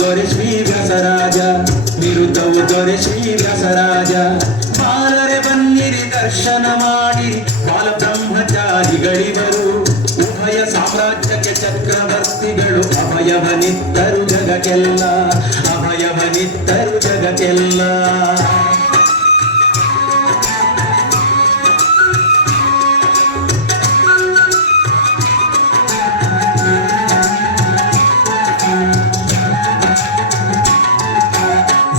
ದೊರೆ ಶ್ರೀ ವ್ಯಾಸರಾಜ ನಿರುತವು ದೊರೆ ಶ್ರೀ ವ್ಯಾಸರಾಜ ಬಾಲರೆ ಬನ್ನಿರಿ ದರ್ಶನ ಮಾಡಿ ಬಾಲ ಬ್ರಹ್ಮಚಾರಿಗಳಿವರು ಉಭಯ ಸಾಮ್ರಾಜ್ಯಕ್ಕೆ ಚಕ್ರವರ್ತಿಗಳು ಅಭಯವನಿತ್ತರು ಜಗಕ್ಕೆಲ್ಲ ಅಭಯವನಿತ್ತರು ಜಗಕ್ಕೆಲ್ಲ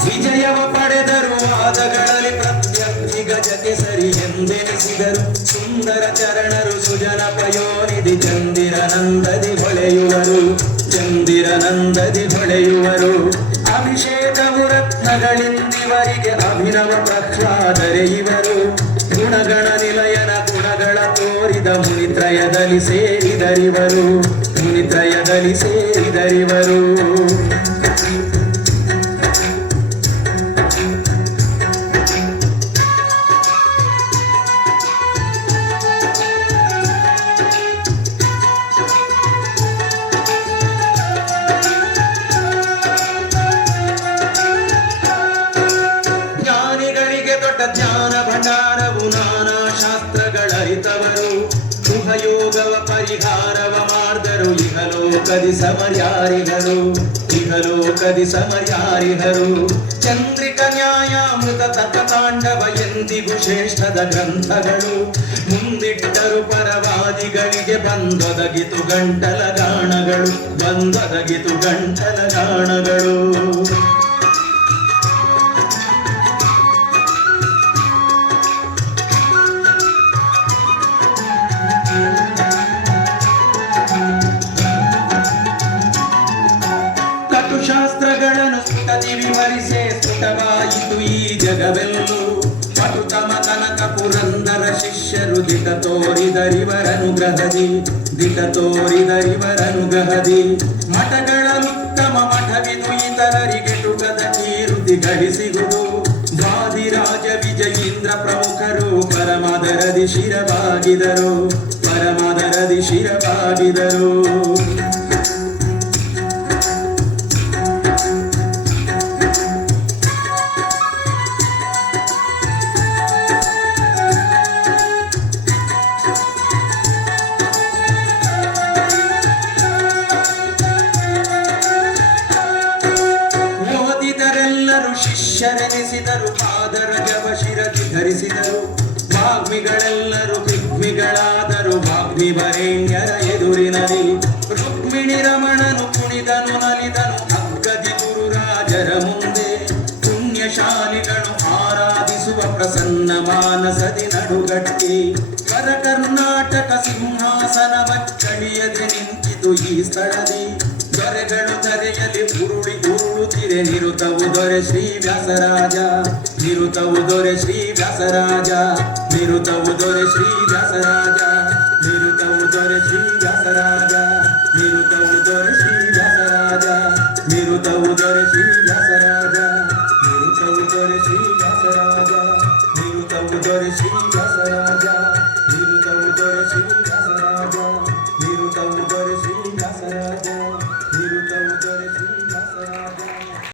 ವಿಜಯವ ಪಡೆದರು ವಾದಗಳಲ್ಲಿ ಪ್ರತ್ಯರ್ಥಿ ಗಜಕ್ಕೆ ಸರಿ ಎಂದೆನಿಸಿದರು ಸುಂದರ ಚರಣರು ಸುಜನ ಪಯೋನಿಧಿ ಚಂದಿರನಂದದಿ ಹೊಳೆಯುವರು ಚಂದಿರನಂದದಿ ಹೊಳೆಯುವರು ಅಭಿಷೇಕವು ರತ್ನಗಳಿಂದಿವರಿಗೆ ಅಭಿನವ ಪ್ರಹ್ಲಾದರೆ ಇವರು ಗುಣಗಣ ನಿಲಯನ ಗುಣಗಳ ತೋರಿದ ಮುನಿತ್ರಯದಲ್ಲಿ ಸೇರಿದರಿವರು ಮುನಿತ್ರಯದಲ್ಲಿ ಸೇರಿದರಿವರು ಜ್ಞಾನ ಭಂಡಾರವು ನಾನಾ ಶಾಸ್ತ್ರಗಳರಿತವರು ಸುಖಯೋಗವ ಪರಿಹಾರವ ಮಾಡಿದರು ಇಹಲೋಕದಿ ಸಮರ್ಯಾರಿಗಳು ಇಹಲೋಕದಿ ಸಮರ್ಯಾರಿಗಳು ಚಂದ್ರಿಕ ನ್ಯಾಯಾಮೃತ ತತ್ವತಾಂಡವ ಎಂದಿಗೂ ಶ್ರೇಷ್ಠದ ಗ್ರಂಥಗಳು ಮುಂದಿಟ್ಟರು ಪರವಾದಿಗಳಿಗೆ ಬಂದೊದಗಿತು ಗಂಟಲ ಗಾಣಗಳು ಬಂದೊದಗಿತು ಗಂಟಲ ಗಾಣಗಳು ಶಾಸ್ತ್ರಗಳನ್ನು ಸುಟದಿ ವಿವರಿಸೆ ಸುಟವಾಯಿತು ಈ ಜಗವೆಲ್ಲೂ ಪಟುತಮ ಕನಕ ಪುರಂದರ ಶಿಷ್ಯರು ದಿಟ ತೋರಿದರಿವರನುಗ್ರಹದಿ ದಿಟ ತೋರಿದರಿವರನುಗ್ರಹದಿ ಮಠಗಳಲ್ಲುತ್ತಮ ಮಠವಿದು ಇತರರಿಗೆ ಟುಕದ ಕೀರುತಿ ಗಳಿಸಿಗುವುದು ವಾದಿರಾಜ ವಿಜಯೀಂದ್ರ ಪ್ರಮುಖರು ಪರಮಾದರದಿ ಶಿರವಾಗಿದರು ಪರಮಾದರದಿ ಶಿರವಾಗಿದರು ಶಿಷ್ಯರೆನಿಸಿದರು ಪಾದರಜವ ಶಿರದಿ ಧರಿಸಿದರು ವಾಗ್ಮಿಗಳೆಲ್ಲರೂ ಪಿಗ್ಮಿಗಳಾದರು ವಾಗ್ಮಿವರೇಣ್ಯರ ಎದುರಿನಲ್ಲಿ ರುಕ್ಮಿಣಿ ರಮಣನು ಕುಣಿದನು ನಲಿದನು ಅಗ್ಗದಿ ಗುರುರಾಜರ ಮುಂದೆ ಪುಣ್ಯಶಾಲಿಗಳು ಆರಾಧಿಸುವ ಪ್ರಸನ್ನ ಮಾನಸದಿ ನಡುಗಟ್ಟಿ ಕರ ಕರ್ನಾಟಕ ಸಿಂಹಾಸನವಚ್ಚಳಿಯದೆ ನಿಂತಿತು ಈ ಸ್ಥಳದಿ ದೊರೆಗಳು ಧರೆಯಲ್ಲಿ ಉರುಳಿ ಉರುಳುತ್ತಿರೆ ನಿರುತವು ದೊರೆ ಶ್ರೀ ವ್ಯಾಸರಾಜ ನಿರುತವು ದೊರೆ ಶ್ರೀ ವ್ಯಾಸರಾಜ ನಿರುತವು ದೊರೆ ಶ್ರೀ ವ್ಯಾಸರಾಜ ನಿರುತವು ದೊರೆ ಶ್ರೀ ವ್ಯಾಸರಾಜ ನಿರುತವು ದೊರೆ ಶ್ರೀ ವ್ಯಾಸರಾಜ ನಿರುತವು ದೊರೆ ಶ್ರೀ ವ್ಯಾಸರಾಜ ನಿರುತವು ದೊರೆ ಶ್ರೀ ವ್ಯಾಸರಾಜ ನಿರುತವು ದೊರೆ ಶ್ರೀ ವ್ಯಾಸರಾಜ ನಿರುತವು ದೊರೆ ಶ್ರೀ